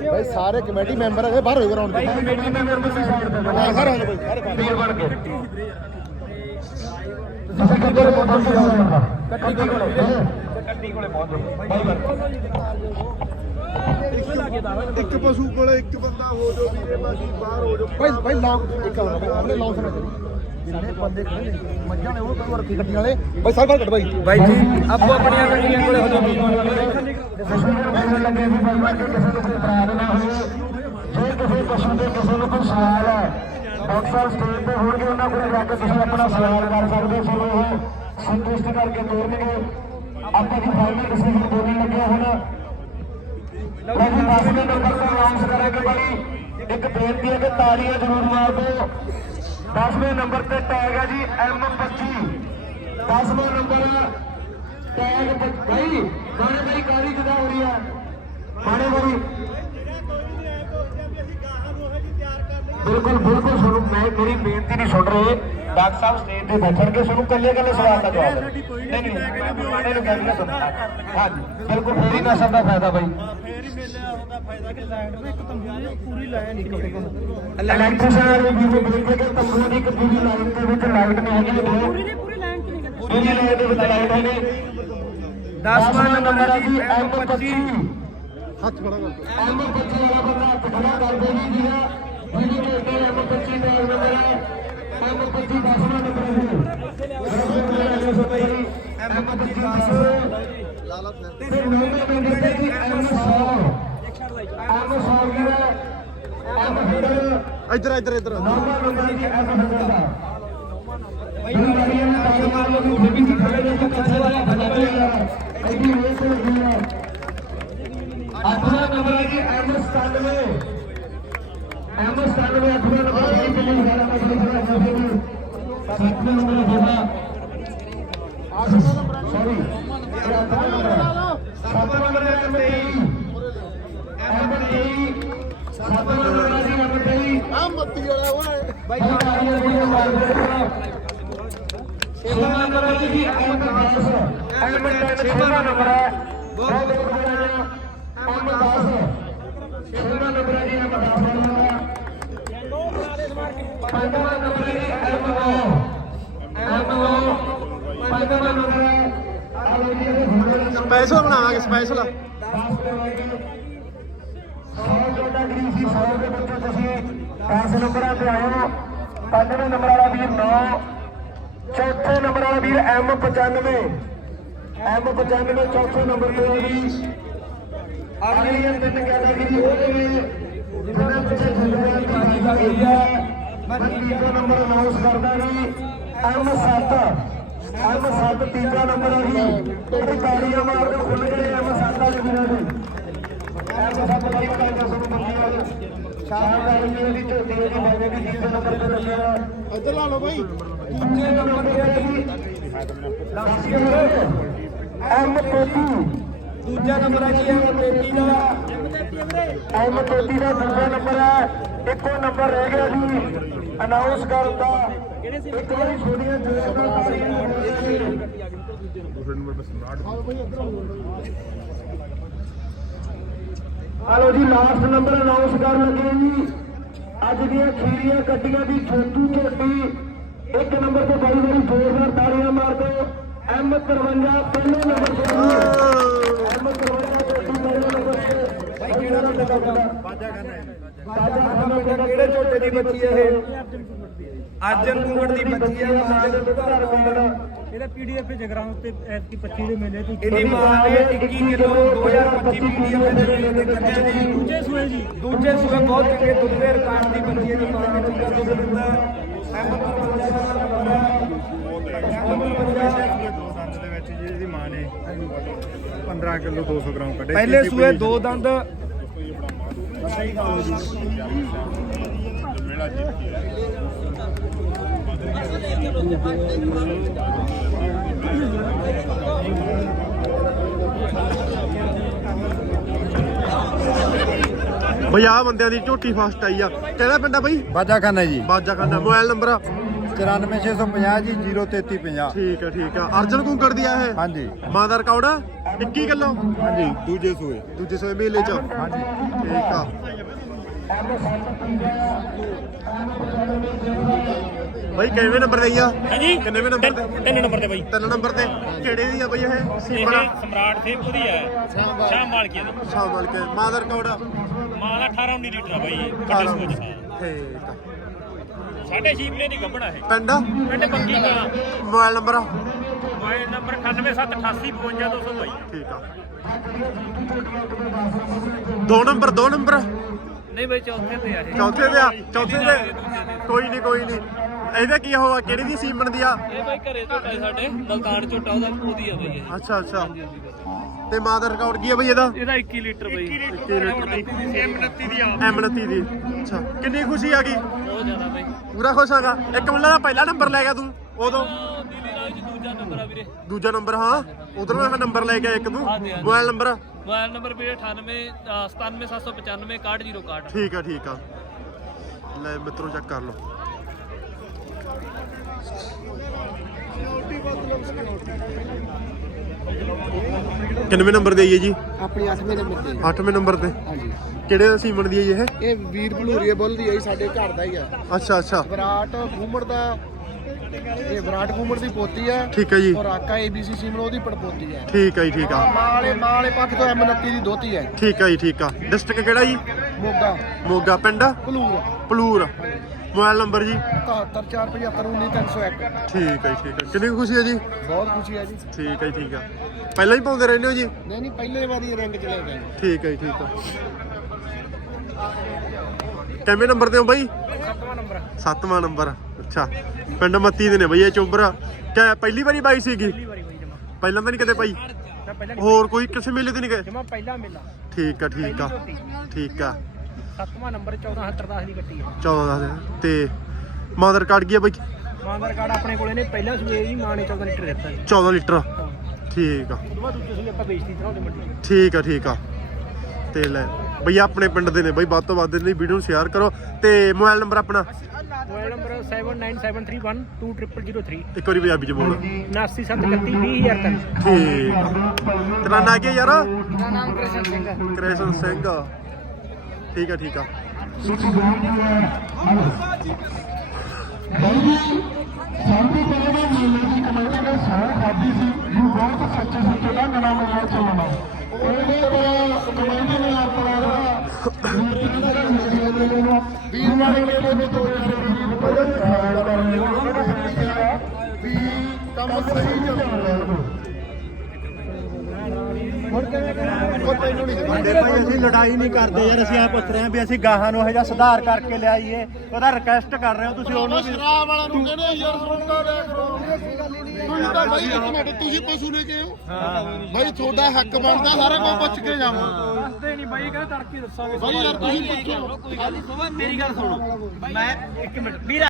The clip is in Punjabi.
ਭਾਈ ਸਾਰੇ ਕਮੇਟੀ ਮੈਂਬਰ ਹੈਗੇ ਬਾਹਰ ਹੋਏ ਗਰਾਊਂਡ ਤੇ ਕਮੇਟੀ ਮੈਂਬਰ ਤੁਸੀਂ ਸਾਈਡ ਤੇ ਹਾਂ ਸਾਰੇ ਹੋਏ ਭਾਈ ਸਾਰੇ ਵੀਰ ਬਣ ਕੇ। ਤੁਸੀਂ ਕਿੱਧਰ ਪਹੁੰਚੋ? ਕੱਟੀ ਕੋਲੇ। ਕੱਟੀ ਕੋਲੇ। ਪਹੁੰਚੋ ਬਾਈ ਬਣ ਇੱਕ ਪਸ਼ੂ ਕੋਲੇ ਇੱਕ ਬੰਦਾ ਹੋ ਜੋ ਵੀਰੇ ਬਾਕੀ ਬਾਹਰ ਹੋ ਜੋ ਭਾਈ ਭਾਈ ਲੌਂਗ ਇੱਕ ਆਪਣੇ ਲੌਂਗ ਸਮਝ ਜਿਹੜੇ ਬੰਦੇ ਖੜੇ ਨੇ? ਮੱਝਾਂ ਨੇ ਉਹ ਕੋਈ ਵਾਰ ਗੱਡੀ ਵਾਲੇ? ਭਾਈ ਸਾਰੇ ਬਾਹਰ ਕੱਢ ਭਾਈ ਬਾਈ ਜੀ ਆਪੋ ਆਪਣੀਆਂ ਗੱਡੀਆਂ ਕੋਲੇ ਹੋ ਜਾਓ। ਲੱਗੇ ਵੀ ਬਾਈ ਬਣ ਕੇ ਕਿਸੇ ਨੂੰ ਕੋਈ ਇਤਰਾਜ਼ ਨਾ ਹੋਵੇ ਜੇ ਕਿਸੇ ਪਸ਼ੂ ਦੇ ਕਿਸੇ ਨੂੰ ਕੋਈ ਸਵਾਲ ਹੈ ਡਾਕਟਰ ਸਟੇਜ ਤੇ ਹੋਣਗੇ ਉਹਨਾਂ ਕੋਲ ਜਾ ਕੇ ਤੁਸੀਂ ਆਪਣਾ ਸਵਾਲ ਕਰ ਸਕਦੇ ਹੋ ਉਹ ਸੰਤੁਸ਼ਟ ਕਰਕੇ ਤੋਰਨਗੇ ਆਪਾਂ ਦੀ ਫਾਈਨਲ ਕਿਸੇ ਨੂੰ ਬੋਲਣ ਲੱਗੇ ਹੁਣ ਜੀ 10 ਮਿੰਟ ਨੰਬਰ ਤੋਂ ਅਨਾਉਂਸ ਕਰਾਂਗੇ ਬਾਈ ਇੱਕ ਬੇਨਤੀ ਹੈ ਕਿ ਤਾੜੀਆਂ ਜ਼ਰੂਰ ਮਾਰ ਦਿਓ। 10ਵੇਂ ਨੰਬਰ ਤੇ ਟੈਗ ਹੈ ਜੀ M25 10ਵਾਂ ਨੰਬਰ ਟੈਗ ਤੇ ਭਾਈ ਮਾਣੇ ਭਾਈ ਕਾਰੀ ਜਦਾ ਹੋ ਰਹੀ ਹੈ ਮਾਣੇ ਭਾਈ ਬਿਲਕੁਲ ਬਿਲਕੁਲ ਸੁਣੋ ਮੈਂ ਮੇਰੀ ਬੇਨਤੀ ਨਹੀਂ ਸੁਣ ਰਹੇ। ਡਾਕਟਰ ਸਾਹਿਬ ਸਟੇਜ ਤੇ ਬੈਠਣਗੇ ਤੁਹਾਨੂੰ ਕੱਲੇ ਕੱਲੇ ਸਵਾਲ ਦਾ ਜਵਾਬ। ਨਹੀਂ ਨਹੀਂ ਮੈਂ ਮਾਣੇ ਨੂੰ ਕਹਿ ਰਿਹਾ ਸੁਣਨਾ ਹਾਂਜੀ ਬਿਲਕੁਲ ਫੇਰ ਹੀ ਨਸਲ ਦਾ ਫਾਇਦਾ ਬਾਈ। ਇਲੈਕਟ੍ਰੀਸ਼ਨ ਵਾਲੇ ਵੀ ਉਹ ਬੋਲਦੇ ਕਿ ਤੰਬੂ ਦੀ ਇੱਕ ਪੂਰੀ ਲਾਈਨ ਦੇ ਵਿੱਚ ਲਾਈਟ ਨਹੀਂ ਹੈਗੀ। ਦੋ ਪੂਰੀ ਲਾਈਨ ਦੇ ਵਿੱਚ ਲਾਈਟ ਹੈਗੀ। 10ਵਾਂ ਨੰਬਰ ਹੈ ਜੀ M25 ਹੱਥ ਖੜਾ ਕਰ। ਐਮ 25 ਵਾਲਾ ਬੰਦਾ ਹੱਥ ਖੜਾ ਕਰ ਦੇ ਜੀ ਜਿਹੜਾ ਜਿਹਦੇ ਕੋਲ ਤੇ ਐਮ 25 ਦਾ ਨੰਬਰ ਹੈ ਐਮ 25 ਦਸਵਾਂ ਨੰਬਰ ਹੈ ਐਮ 25 10 ਤੇ ਨੰਬਰ ਨੰਬਰ ਤੇ ਜੀ ਐਮ 100 ਐਮ 100 ਜਿਹੜਾ ਐਮ 100 ਇੱਧਰ ਇੱਧਰ ਇੱਧਰ ਨੰਬਰ ਨੰਬਰ ਜੀ ਐਮ 100 ਦਾ ਬਈ ਮਾਰੀਆਂ ਨੇ ਤਾਂ ਮਾਰ ਲੋ ਵੀ ਵੀ ਖੜੇ ਨੇ ਕਿ ਕੱਛੇ ਵਾਲਾ ਬਣਾ ਲਿਆ ਐਡੀ ਵੇਸ ਲੱਗੀ ਹੈ ਆਪਣਾ ਨੰਬਰ ਹੈ ਜੀ ਐਮ 97 ਐਮ 97 ਆਪਣਾ ਨੰਬਰ ਹੈ ਜੀ ਕਿੰਨੇ ਸਾਰਾ ਮਸਲਾ ਖੜਾ ਕਰ ਦੇ ਸੱਤਵਾਂ ਨੰਬਰ ਤੁਹਾਡਾ ਸੌਰੀ ਇਹ ਆਪਣਾ ਨੰਬਰ ਹੈ ਸੱਤਵਾਂ ਨੰਬਰ ਹੈ ਐਮ 23 ਐਮ 23 ਸੱਤਵਾਂ ਨੰਬਰ ਹੈ ਜੀ ਐਮ 23 ਆ ਮੱਤੀ ਵਾਲਾ ਓਏ ਬਾਈ ਤਾੜੀਆਂ ਜਿਹੜੀਆਂ ਮਾਰਦੇ ਨੇ ਛੇਵਾਂ ਨੰਬਰ ਹੈ ਜੀ ਐਮ 10 ਐਮ 10 ਛੇਵਾਂ ਨੰਬਰ ਹੈ ਬਹੁਤ ਬਹੁਤ ਵਧਾਈਆਂ ਐਮ 10 ਛੇਵਾਂ ਨੰਬਰ ਹੈ ਜੀ ਐਮ 10 ਵਾਲਾ ਪੰਜਵਾਂ ਨੰਬਰ ਹੈ ਜੀ ਐਮ 9 ਐਮ 9 ਪੰਜਵਾਂ ਨੰਬਰ ਹੈ ਆ ਲੋ ਜੀ ਇਹ ਘੋੜੇ ਦਾ ਨੰਬਰ ਸਪੈਸ਼ਲ ਬਣਾਵਾਂਗੇ ਸਪੈਸ਼ਲ 10 ਦੇ ਵਾਂਗੇ 100 ਕੈਟਾਗਰੀ ਸੀ 100 ਦੇ ਵਿੱਚੋਂ ਤੁਸੀਂ 10 ਨੰਬਰਾਂ ਤੇ ਆਏ ਹੋ ਨੰਬਰ ਵਾਲਾ ਵੀਰ 9 ਚੌਥੇ ਨੰਬਰ ਵਾਲਾ ਵੀਰ M 95 M 95 ਚੌਥੇ ਨੰਬਰ ਤੇ ਹੈ ਅਗਲੀਆਂ ਤਿੰਨ ਕੈਟਾਗਰੀ ਹੋ ਗਏ ਜਿਹਨਾਂ ਪਿੱਛੇ ਜ਼ਿੰਦਗੀ ਭਾਈ ਹੋਈ ਹੈ ਮੈਂ ਤੀਜਾ ਨੰਬਰ ਅਨਾਉਂਸ ਕਰਦਾ ਜੀ, M 7 M 7 ਤੀਜਾ ਨੰਬਰ ਹੈ ਜੀ। ਇਹ ਤਾੜੀਆਂ ਮਾਰ ਦਿਓ ਖੁੱਲ ਗਏ M 7 ਵਾਲੇ ਵੀਰਾਂ ਦੇ। M 7 ਬਾਈ ਕਾਇਦਾ ਸੁਣ ਬੰਦੀ ਸ਼ਾਮ ਦਾ ਜੀ ਦੀ ਝੋਟੀ ਹੈ ਜੀ ਬਾਬੇ ਦੀ ਤੀਜੇ ਨੰਬਰ ਤੇ ਚੱਲਿਆ ਇੱਧਰ ਲਾ ਲਓ ਭਾਈ ਦੂਜੇ ਨੰਬਰ ਤੇ ਹੈ ਜੀ। ਐਮ 33 ਦੂਜਾ ਨੰਬਰ ਹੈ ਜੀ ਐਮ 33 ਦਾ ਐਮ 33 ਦਾ ਦੂਜਾ ਨੰਬਰ ਹੈ ਇੱਕੋ ਨੰਬਰ ਰਹਿ ਗਿਆ ਜੀ। ਅਨਾਉਂਸ ਕਰਨ ਦਾ ਇੱਕ ਵਾਰੀ ਛੋਟੀਆਂ ਜੋੜਾਂ ਵਾਲੀਆਂ ਹੋ ਗਈਆਂ ਹਲੋ ਜੀ ਲਾਸਟ ਨੰਬਰ ਅਨਾਉਂਸ ਕਰਨ ਲੱਗੇ ਜੀ। ਅੱਜ ਦੀਆਂ ਖੀਰੀਆਂ ਕੱਟੀਆਂ ਦੀ ਛੋਟੂ ਝੋਟੀ ਇੱਕ ਨੰਬਰ ਤੇ ਬੜੀ ਬੜੀ ਜ਼ੋਰਦਾਰ ਤਾੜੀਆਂ ਮਾਰ ਦਿਓ ਐਮ 53 ਪਹਿਲੇ ਨੰਬਰ ਤੇ ਐਮ 53 ਝੋਟੀ ਪਹਿਲੇ ਨੰਬਰ ਤੇ। ਭਾਈ ਕਿਹੜਾ ਨੰਬਰ ਦਾ ਬੰਦਾ? ਬਾਜਾ ਖਾਨਾ ਬਾਜਾ ਕਿਹੜੇ ਝੋਟੇ ਦੀ ਬੱਚੀ ਹੈ ਇਹ? ਅਰਜਨ ਕੁੰਗੜ ਦੀ ਬੱਚੀ ਹੈ ਮਾਂ ਦੇ ਘਰ ਪਿੰਡ ਇਹਦਾ ਪੀਡੀਐਫ ਜਗਰਾਉਂ ਤੇ ਐਤਕੀ 25 ਦੇ ਮੇਲੇ ਤੋਂ ਇਹਦੀ ਮਾਂ ਨੇ 21 ਕਿਲੋ 2025 ਪੀਡੀਐਫ ਦੇ ਮੇਲੇ ਤੇ ਕੱਢਿਆ ਜੀ। ਦੂਜੇ ਸੂਏ ਜੀ। ਦੂਜੇ ਸੂਏ ਬਹੁਤ ਚੰਗੇ ਦੁੱਧ ਦੇ ਰਿਕਾਰਡ ਦੀ ਬੱਚੀ ਹੈ ਜੀ ਮਾਂ ਨੇ ਚੰਗਾ ਦੁੱਧ ਦਿੰਦਾ ਐਮ 55 ਦਾ ਨੰਬਰ ਹੈ ਐਮ 55 ਦੋ ਦੰਦ ਦੇ ਵਿੱਚ ਜੀ ਇਹਦੀ ਮਾਂ ਨੇ 15 ਕਿਲੋ 200 ਗ੍ਰਾਮ ਕੱਢੇ ਪਹਿਲੇ ਸੂਏ ਦੋ ਦੰਦ। ਮੇਲਾ ਜਿੱਤ ਕੇ ਬਈ ਆ ਬੰਦਿਆਂ ਦੀ ਝੋਟੀ ਫਾਸਟ ਆਈ ਆ। ਕਿਹੜਾ ਪਿੰਡ ਆ ਬਈ? ਬਾਜਾ ਖਾਨਾ ਜੀ। ਬਾਜਾ ਖਾਨਾ ਮੋਬਾਈਲ ਨੰਬਰ 94650 ਜੀ 03350 ਠੀਕ ਹੈ ਠੀਕ ਆ। ਅਰਜਨ ਕੁੰਕੜ ਦੀ ਆ ਇਹ? ਹਾਂਜੀ। ਮਾਂ ਦਾ ਰਿਕਾਰਡ 21 ਕਿਲੋ? ਹਾਂਜੀ ਦੂਜੇ ਸੂਏ। ਦੂਜੇ ਸੋਏ ਮੇਲੇ ਚ। ਹਾਂਜੀ। ਠੀਕ ਆ। ਬਾਈ ਕਿੰਨੇ ਨੰਬਰ ਤੇ ਆ? ਹਾਂਜੀ। ਕਿੰਨੇ ਨੰਬਰ ਤੇ ਤਿੰਨ ਨੰਬਰ ਤੇ ਬਾਈ। ਤਿੰਨ ਨੰਬਰ ਤੇ ਕਿਹੜੇ ਦੀ ਆ ਬਈ ਇਹ? ਇਹ ਸੀਮਾ ਸਮਰਾਟ ਸਿੰਘ ਉਹਦੀ ਹੈ ਸ਼ਾਮ ਮਾਲਕੀ ਦੀ ਸ਼ਾਮ ਵਾਲ ਕੇ। ਮਾਂ ਦਾ ਰਿਕਾਰਡ ਮਾਂ ਦਾ 18 19 ਲੀਟਰ ਆ ਬਾਈ। ਇਹ ਕੱਢੀ ਸੋਚ ਠੀਕ ਆ। ਛੇ ਮਹੀਨੇ ਦੀ ਗੱਭਣ ਆ ਇਹ। ਪਿੰਡ? ਪਿੰਡ ਪੰਗੀ ਦਾ। Mobile number? ਮੋਬਾਈਲ ਨੰਬਰ 9878855222 ਠੀਕ ਆ। ਦੋ ਨੰਬਰ ਦੋ ਨੰਬਰ? ਨਹੀਂ ਬਾਈ ਚੌਥੇ ਤੇ ਆ ਇਹ। ਚੌਥੇ ਤੇ ਆ। ਚੌਥੇ ਤੇ? ਕੋਈ ਨਹੀਂ ਕੋਈ ਨਹੀਂ ਇਹਦਾ ਕੀ ਹੋਆ ਕਿਹੜੀ ਦੀ ਸੀਮਨ ਦੀ ਆ? ਇਹ ਬਾਈ ਘਰੇ ਝੋਟਾ ਸੀ ਸਾਡੇ ਮਲਤਾਨ ਝੋਟਾ ਉਹਦਾ ਉਹਦੀ ਆ ਬਾਈ ਇਹ। ਅੱਛਾ ਅੱਛਾ। ਤੇ ਮਾਂ ਦਾ ਰਿਕਾਰਡ ਕੀ ਆ ਬਈ ਇਹਦਾ? ਇਹਦਾ 21 ਲੀਟਰ ਬਾਈ। 21 ਲੀਟਰ ਦੀ ਸੇਮ 29 ਦੀ ਆ। M29 ਦੀ ਅੱਛਾ। ਕਿੰਨੀ ਖੁਸ਼ੀ ਆ ਗਈ? ਬਹੁਤ ਜ਼ਿਆਦਾ ਬਾਈ। ਪੂਰਾ ਖੁਸ਼ ਆਗਾ ਇੱਕ ਮੁੰਡਾ ਦਾ ਪਹਿਲਾ ਨੰਬਰ ਲੈ ਗਿਆ ਤੂੰ ਉਦੋਂ? ਉਹ ਦਿੱਲੀ ਰਾਜ ਚ ਦੂਜਾ ਨੰਬਰ ਆ ਵੀਰੇ। ਦੂਜਾ ਨੰਬਰ ਹਾਂ। ਉਧਰੋਂ ਇਹ ਨੰਬਰ ਲੈ ਕੇ ਆਇਆ ਇੱਕ ਤੂੰ। ਹਾਂਜੀ, ਹਾਂਜੀ। Mobile number? ਮੋਬਾਈਲ ਨੰਬਰ ਵੀਰੇ 98 97795 6106 ਠੀਕ ਆ ਠੀਕ ਆ। ਲੈ ਮਿੱਤਰੋ ਚੈੱਕ ਕਰ ਲਓ। ਕਿੰਨਵੇਂ ਨੰਬਰ ਦੇ ਆਈਏ ਜੀ? ਆਪਣੀ 8ਵੇਂ ਨੰਬਰ ਤੇ 8ਵੇਂ ਨੰਬਰ ਤੇ। ਹਾਂਜੀ। ਕਿਹੜੇ ਸੀਮਨ ਦੀ ਹੈ ਇਹ? ਇਹ ਵੀਰ ਭਲੂਰੀਏ ਬੁੱਲ ਦੀ ਹੈ ਸਾਡੇ ਘਰ ਦਾ ਹੀ ਆ। ਅੱਛਾ ਅੱਛਾ। ਵਿਰਾਟ ਘੂਮੜ ਦਾ ਇਹ ਵਿਰਾਟ ਘੂਮੜ ਦੀ ਪੋਤੀ ਆ। ਠੀਕ ਹੈ ਜੀ। ਔਰ ਆਕਾ ਏਬੀਸੀ ਸਿਮਰ ਉਹਦੀ ਪੜਪੋਤੀ ਹੈ ਠੀਕ ਹੈ ਜੀ ਠੀਕ ਆ। ਮਾਂ ਵਾਲੇ ਮਾਂ ਵਾਲੇ ਪੱਖ ਤੋਂ M29 ਦੀ ਦੋਤੀ ਹੈ ਠੀਕ ਹੈ ਜੀ ਠੀਕ ਆ। ਡਿਸਟ੍ਰਿਕਟ ਕਿਹੜਾ ਜੀ? ਮੋਗਾ। ਮੋਗਾ ਪਿੰਡ? ਭਲੂਰ। ਪਲੂਰ ਮੋਬਾਈਲ ਨੰਬਰ ਜੀ? 7147519 ਠੀਕ ਹੈ ਜੀ ਠੀਕ ਹੈ। ਕਿੰਨੀ ਕੁ ਖੁਸ਼ੀ ਹੈ ਜੀ? ਬਹੁਤ ਖੁਸ਼ੀ ਹੈ ਜੀ। ਠੀਕ ਹੈ ਜੀ ਠੀਕ ਆ ਪਹਿਲਾਂ ਹੀ ਪਾਉਂਦੇ ਰਹਿੰਦੇ ਹੋ ਜੀ? ਨਹੀਂ ਨਹੀਂ ਪਹਿਲੇ ਵਾਰੀ ਰੰਗ ਚ ਲੈ ਗਏ ਠੀਕ ਹੈ ਜੀ ਠੀਕ ਆ ਕਿੰਨੇ ਨੰਬਰ ਤੇ ਹੋ ਬਾਈ? ਸੱਤਵਾਂ ਨੰਬਰ। ਸੱਤਵਾਂ ਨੰਬਰ ਅੱਛਾ। ਪਿੰਡ ਮੱਤੀ ਦੇ ਨੇ ਬਈ ਇਹ ਚੋਬਰ। ਕਿ ਪਹਿਲੀ ਵਾਰੀ ਬਾਈ ਸੀਗੀ? ਪਹਿਲੀ ਵਾਰੀ ਬਾਈ ਜਮਾ। ਪਹਿਲਾਂ ਤਾਂ ਨਹੀਂ ਕਦੇ ਪਾਈ? ਤਾਂ ਪਹਿਲਾਂ ਹੋਰ ਕੋਈ ਕਿਸੇ ਮੇਲੇ ਤੇ ਨਹੀਂ ਗਏ? ਜਮਾ ਪਹਿਲਾ ਮੇਲਾ। ਠੀਕ ਆ ਠੀਕ ਆ ਠੀਕ ਆ ਸੱਤਵਾਂ ਨੰਬਰ 1470 ਦੀ ਕੱਟੀ ਹੈ। 14 ਦੱਸ ਦੇ। ਤੇ ਮਾਦਰ ਕਾਰਡ ਕੀ ਆ ਬਾਈ? ਮਾਂ ਦਾ ਰਿਕਾਰਡ ਆਪਣੇ ਕੋਲੇ ਨੇ ਪਹਿਲਾ ਸੂਏ ਜੀ ਮਾਂ ਨੇ 14 ਲੀਟਰ ਦਿੱਤਾ ਜੀ। 14 ਲੀਟਰ। ਹਾਂ। ਠੀਕ ਆ। ਉਦੋਂ ਬਾਅਦ ਦੂਜੇ ਸੂਏ ਆਪਾਂ ਵੇਚਤੀ ਤਰ੍ਹਾਂ ਦੇ ਮੰਡੀ। ਠੀਕ ਆ ਠੀਕ ਆ। ਤੇ ਲੈ ਬਈ ਆਪਣੇ ਪਿੰਡ ਦੇ ਨੇ ਬਈ ਵੱਧ ਤੋਂ ਵੱਧ ਲਈ ਵੀਡੀਓ ਨੂੰ ਸ਼ੇਅਰ ਕਰੋ। ਤੇ ਮੋਬਾਈਲ ਨੰਬਰ ਆਪਣਾ? ਮੋਬਾਈਲ ਨੰਬਰ 7973122003 ਇੱਕ ਵਾਰੀ ਪੰਜਾਬੀ ਚ ਬੋਲ। 7973120003 ਠੀਕ ਤੇਰਾ ਨਾਂ ਕੀ ਯਾਰ? ਮੇਰਾ ਨਾਮ ਕ੍ਰਿਸ਼ਨ ਸਿੰਘ ਹੈ। ਕ੍ਰਿਸ਼ਨ ਸਿੰਘ। ਠੀਕ ਆ ਠੀਕ ਆ ਸਾਡੀ ਪਹਿਲੇ ਮੇਲੇ ਦੀ ਕਮੇਟੀ ਨੇ ਸੌ ਖਾਦੀ ਸੀ ਨੂੰ ਬਹੁਤ ਸੱਚੇ ਸੱਚੇ ਦਾ ਨਵਾਂ ਮੇਲਾ ਚੱਲਣਾ ਉਹਦੇ ਤੋਂ ਕਮੇਟੀ ਨੇ ਆਪਣਾ ਵੀਰਵਾਰ ਮੇਲੇ ਵਿੱਚ ਦੋ ਚਾਰ ਵੀ ਕੰਮ ਸਹੀ ਚੱਲ ਰਿਹਾ ਸਾਡੇ ਭਾਈ ਅਸੀਂ ਲੜਾਈ ਨਹੀਂ ਕਰਦੇ ਯਾਰ ਅਸੀਂ ਆ ਪੁੱਛ ਰਹੇ ਹਾਂ ਵੀ ਅਸੀਂ ਗਾਹਾਂ ਨੂੰ ਇਹ ਜਿਹਾ ਸੁਧਾਰ ਕਰਕੇ ਲਿਆਈਏ। ਉਹਦਾ ਰਿਕਵੈਸਟ ਕਰ ਰਹੇ ਹੋ ਤੁਸੀਂ ਉਹਨੂੰ ਵੀ ਸ਼ਰਾਬ ਵਾਲਾ ਨੂੰ ਕਹਿੰਦੇ ਯਾਰ ਸੁਣਦਾ ਲੈ ਕਰੋ। ਤੁਸੀਂ ਤਾਂ ਬਾਈ ਇੱਕ ਮਿੰਟ ਤੁਸੀਂ ਪਸ਼ੂ ਲੈ ਕੇ ਆਓ। ਬਾਈ ਤੁਹਾਡਾ ਹੱਕ ਬਣਦਾ ਸਾਰਾ ਕੁਝ ਪੁੱਛ ਕੇ ਜਾਵਾਂ। ਦੱਸਦੇ ਨਹੀਂ ਬਾਈ ਕਹਿੰਦਾ ਤੜਕੇ ਦੱਸਾਂਗੇ ਬਾਈ ਯਾਰ ਤੁਸੀਂ ਪੁੱਛੋ। ਕੋਈ ਗੱਲ ਨਹੀਂ ਮੇਰੀ ਗੱਲ ਸੁਣੋ। ਮੈਂ ਇੱਕ ਮਿੰਟ ਵੀਰ